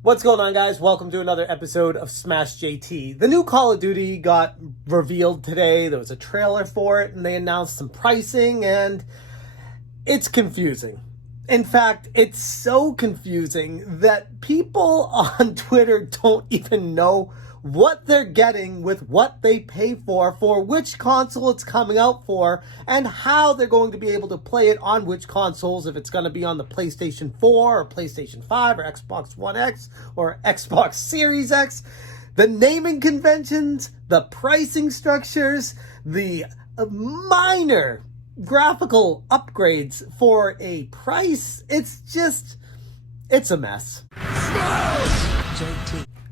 What's going on, guys? Welcome to another episode of Smash JT. The new Call of Duty got revealed today. There was a trailer for it, and they announced some pricing, and it's confusing. In fact, it's so confusing that people on Twitter don't even know what they're getting with what they pay for which console it's coming out for, and how they're going to be able to play it on which consoles, if it's going to be on the PlayStation 4 or PlayStation 5 or Xbox One X or Xbox Series X. The naming conventions, the pricing structures, the minor graphical upgrades for a price, it's a mess.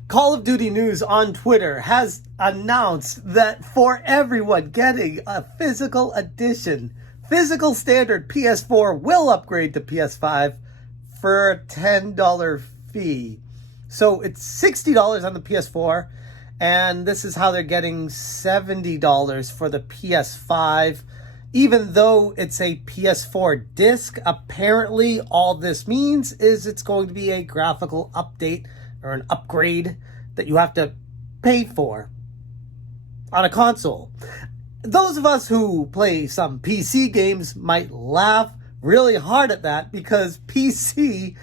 Call of Duty News on Twitter has announced that for everyone getting a physical edition, physical standard PS4 will upgrade to PS5 for a $10 fee. So it's $60 on the PS4, and this is how they're getting $70 for the PS5. Even though it's a PS4 disc, apparently all this means is it's going to be a graphical update or an upgrade that you have to pay for on a console. Those of us who play some PC games might laugh really hard at that, because PC,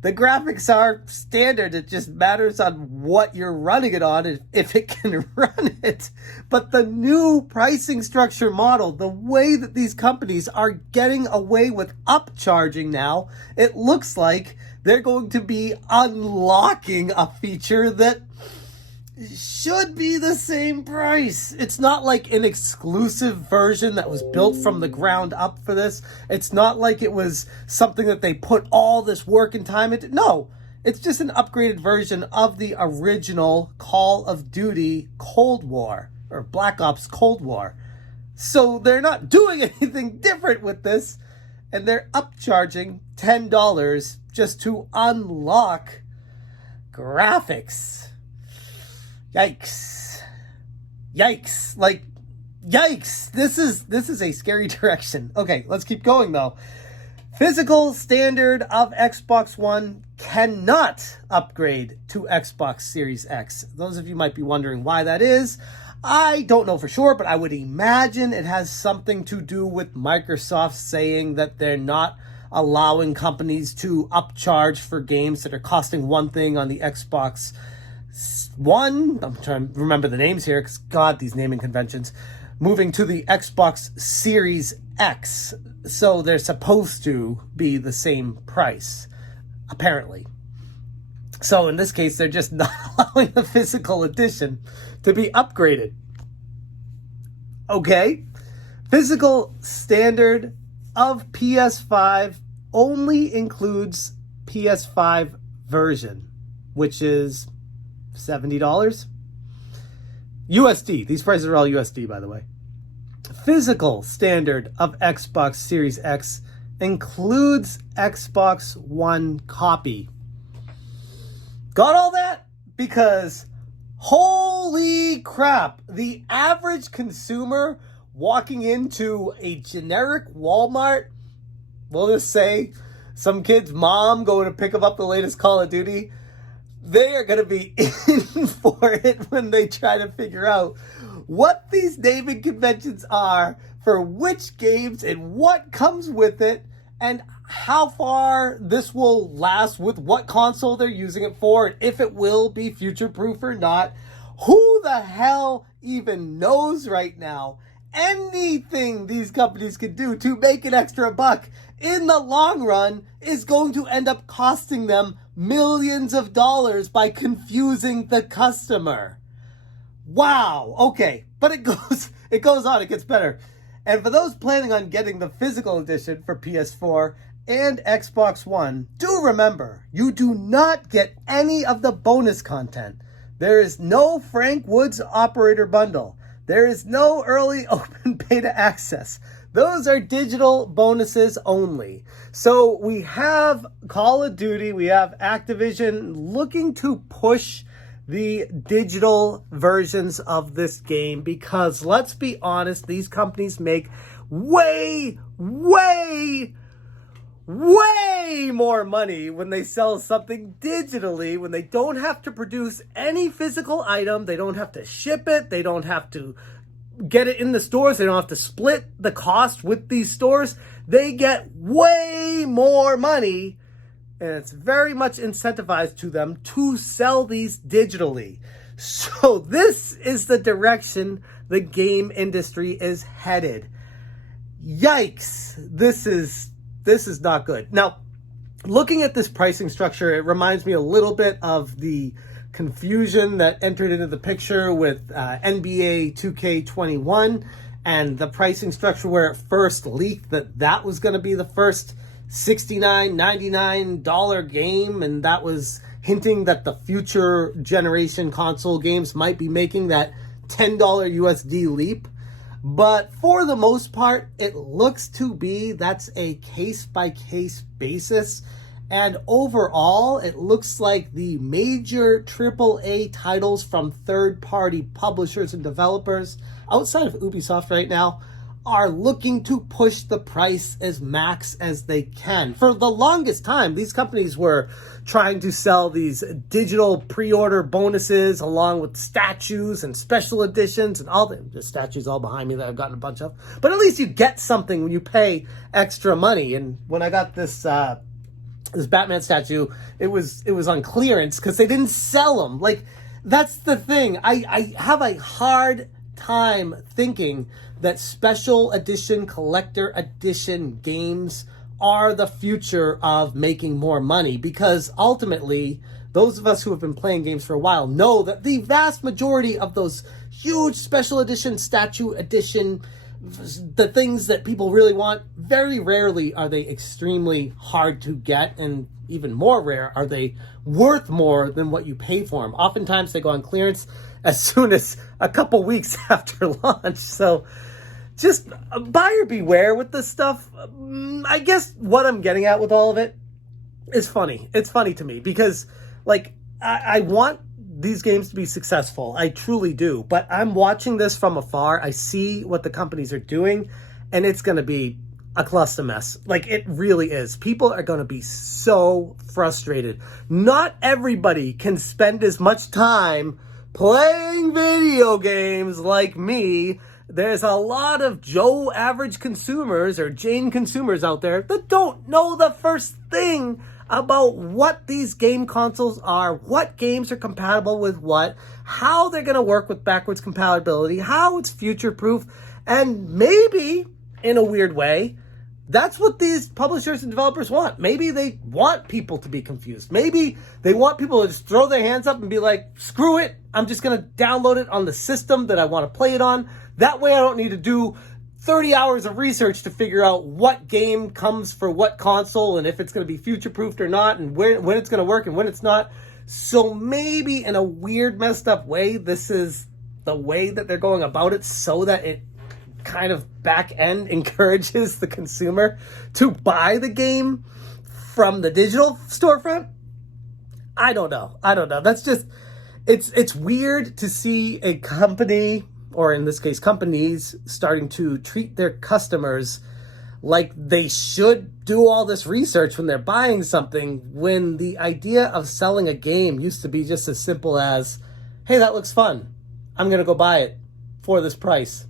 the graphics are standard. It just matters on what you're running it on and if it can run it. But the new pricing structure model, the way that these companies are getting away with upcharging now, it looks like they're going to be unlocking a feature that should be the same price. It's not like an exclusive version that was built from the ground up for this. It's not like it was something that they put all this work and time into. No, it's just an upgraded version of the original Call of Duty Cold War, or Black Ops Cold War. So they're not doing anything different with this, and they're upcharging $10 just to unlock graphics. Yikes. Yikes. This is a scary direction. Okay, let's keep going though. Physical standard of Xbox One cannot upgrade to Xbox Series X. Those of you might be wondering why that is. I don't know for sure, but I would imagine it has something to do with Microsoft saying that they're not allowing companies to upcharge for games that are costing one thing on the Xbox One. I'm trying to remember the names here, because God, these naming conventions. Moving to the Xbox Series X. So they're supposed to be the same price, apparently. So in this case, they're just not allowing the physical edition to be upgraded. Okay. Physical standard of PS5 only includes PS5 version, which is $70 USD. These prices are all USD, by the way. Physical standard of Xbox Series X includes Xbox One copy. Got all that? Because holy crap, the average consumer walking into a generic Walmart, we'll just say some kid's mom going to pick up the latest Call of Duty, they are going to be in for it when they try to figure out what these naming conventions are for which games and what comes with it, and how far this will last with what console they're using it for, and if it will be future-proof or not. Who the hell even knows right now? Anything these companies can do to make an extra buck in the long run is going to end up costing them millions of dollars by confusing the customer. Wow. Okay. But it goes on. It gets better. And for those planning on getting the physical edition for PS4 and Xbox One, do remember, you do not get any of the bonus content. There is no Frank Woods operator bundle. There is no early open beta access. Those are digital bonuses only. So we have Call of Duty, we have Activision looking to push the digital versions of this game, because let's be honest, these companies make way way more money when they sell something digitally, when they don't have to produce any physical item, they don't have to ship it, they don't have to get it in the stores, they don't have to split the cost with these stores. They get way more money, and it's very much incentivized to them to sell these digitally. So this is the direction the game industry is headed. Yikes. This is not good. Now, looking at this pricing structure, it reminds me a little bit of the confusion that entered into the picture with NBA 2K21 and the pricing structure where it first leaked that was going to be the first $69, $99 game, and that was hinting that the future generation console games might be making that $10 USD leap. But for the most part, it looks to be that's a case-by-case basis. And overall, it looks like the major AAA titles from third-party publishers and developers outside of Ubisoft right now are looking to push the price as max as they can. For the longest time, these companies were trying to sell these digital pre-order bonuses along with statues and special editions and all the statues all behind me that I've gotten a bunch of. But at least you get something when you pay extra money. And when I got this Batman statue, it was on clearance because they didn't sell them. Like, that's the thing. I have a hard time thinking that special edition, collector edition games are the future of making more money, because ultimately, those of us who have been playing games for a while know that the vast majority of those huge special edition, statue edition, the things that people really want, very rarely are they extremely hard to get, and even more rare are they worth more than what you pay for them. Oftentimes they go on clearance as soon as a couple weeks after launch. So just buyer beware with this stuff. I guess what I'm getting at with all of it is funny. It's funny to me because, like, I want these games to be successful. I truly do. But I'm watching this from afar. I see what the companies are doing, and it's going to be a cluster mess. Like, it really is. People are going to be so frustrated. Not everybody can spend as much time playing video games like me. There's a lot of Joe average consumers or Jane consumers out there that don't know the first thing about what these game consoles are, what games are compatible with what, how they're going to work with backwards compatibility, how it's future-proof, and maybe, in a weird way, that's what these publishers and developers want. Maybe they want people to be confused. Maybe they want people to just throw their hands up and be like, screw it, I'm just going to download it on the system that I want to play it on. That way I don't need to do 30 hours of research to figure out what game comes for what console and if it's going to be future-proofed or not and when it's going to work and when it's not. So maybe in a weird, messed up way, this is the way that they're going about it so that it kind of back-end encourages the consumer to buy the game from the digital storefront. I don't know. That's just, it's weird to see a company, or in this case, companies, starting to treat their customers like they should do all this research when they're buying something, when the idea of selling a game used to be just as simple as, hey, that looks fun, I'm going to go buy it for this price.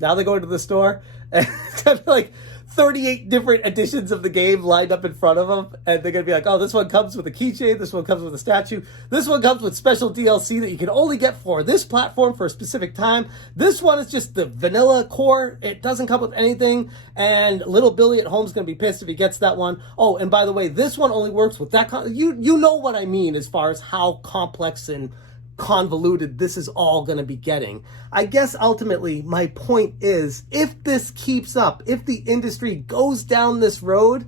Now they go to the store and have like 38 different editions of the game lined up in front of them, and they're going to be like, oh, this one comes with a keychain, this one comes with a statue, this one comes with special DLC that you can only get for this platform for a specific time, this one is just the vanilla core, it doesn't come with anything, and little Billy at home is going to be pissed if he gets that one. Oh, and by the way, this one only works with that, you know what I mean as far as how complex and convoluted this is all going to be getting. I guess ultimately my point is, if this keeps up, if the industry goes down this road,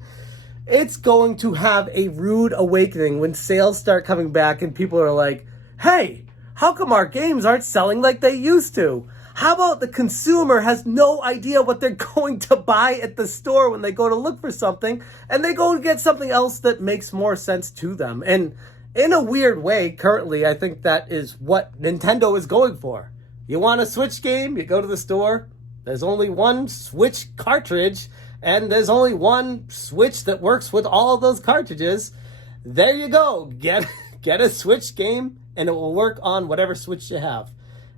it's going to have a rude awakening when sales start coming back and people are like, hey, how come our games aren't selling like they used to? How about the consumer has no idea what they're going to buy at the store when they go to look for something, and they go to get something else that makes more sense to them? And in a weird way, currently, I think that is what Nintendo is going for. You want a Switch game, you go to the store, there's only one Switch cartridge, and there's only one Switch that works with all of those cartridges, there you go. Get a Switch game, and it will work on whatever Switch you have.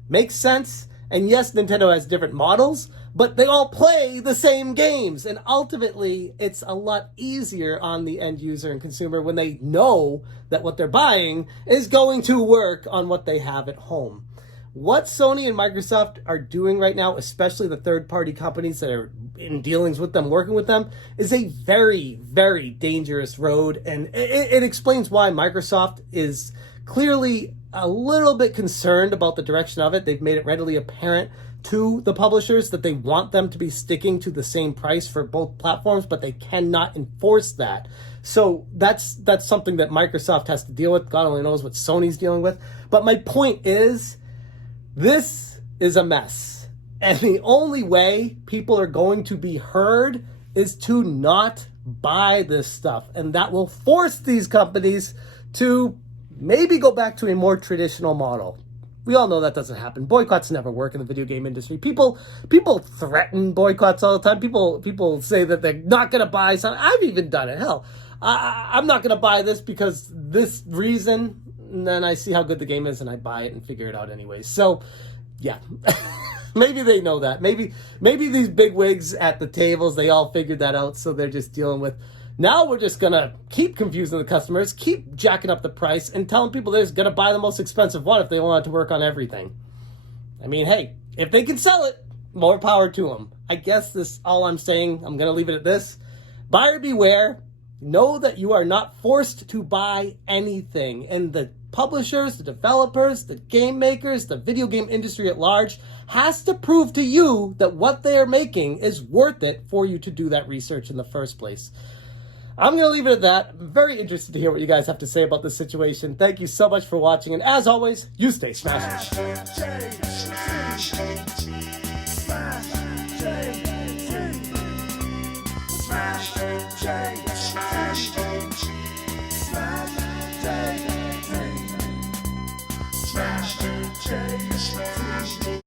Makes sense. And yes, Nintendo has different models, but they all play the same games. And ultimately, it's a lot easier on the end user and consumer when they know that what they're buying is going to work on what they have at home. What Sony and Microsoft are doing right now, especially the third-party companies that are in dealings with them, working with them, is a very, very dangerous road. And it explains why Microsoft is clearly a little bit concerned about the direction of it. They've made it readily apparent to the publishers that they want them to be sticking to the same price for both platforms, but they cannot enforce that. So that's something that Microsoft has to deal with. God only knows what Sony's dealing with. But my point is, this is a mess. And the only way people are going to be heard is to not buy this stuff. And that will force these companies to maybe go back to a more traditional model. We all know that doesn't happen. Boycotts never work in the video game industry. People threaten boycotts all the time. People say that they're not going to buy something. I've even done it. Hell, I'm not going to buy this because this reason. And then I see how good the game is and I buy it and figure it out anyways. So, yeah. Maybe they know that. Maybe these big wigs at the tables, they all figured that out. So they're just dealing with, now we're just going to keep confusing the customers, keep jacking up the price, and telling people they're just going to buy the most expensive one if they want it to work on everything. I mean, hey, if they can sell it, more power to them. I guess this all I'm saying. I'm going to leave it at this. Buyer beware. Know that you are not forced to buy anything. And the publishers, the developers, the game makers, the video game industry at large has to prove to you that what they are making is worth it for you to do that research in the first place. I'm going to leave it at that. I'm very interested to hear what you guys have to say about this situation. Thank you so much for watching. And as always, you stay smashing.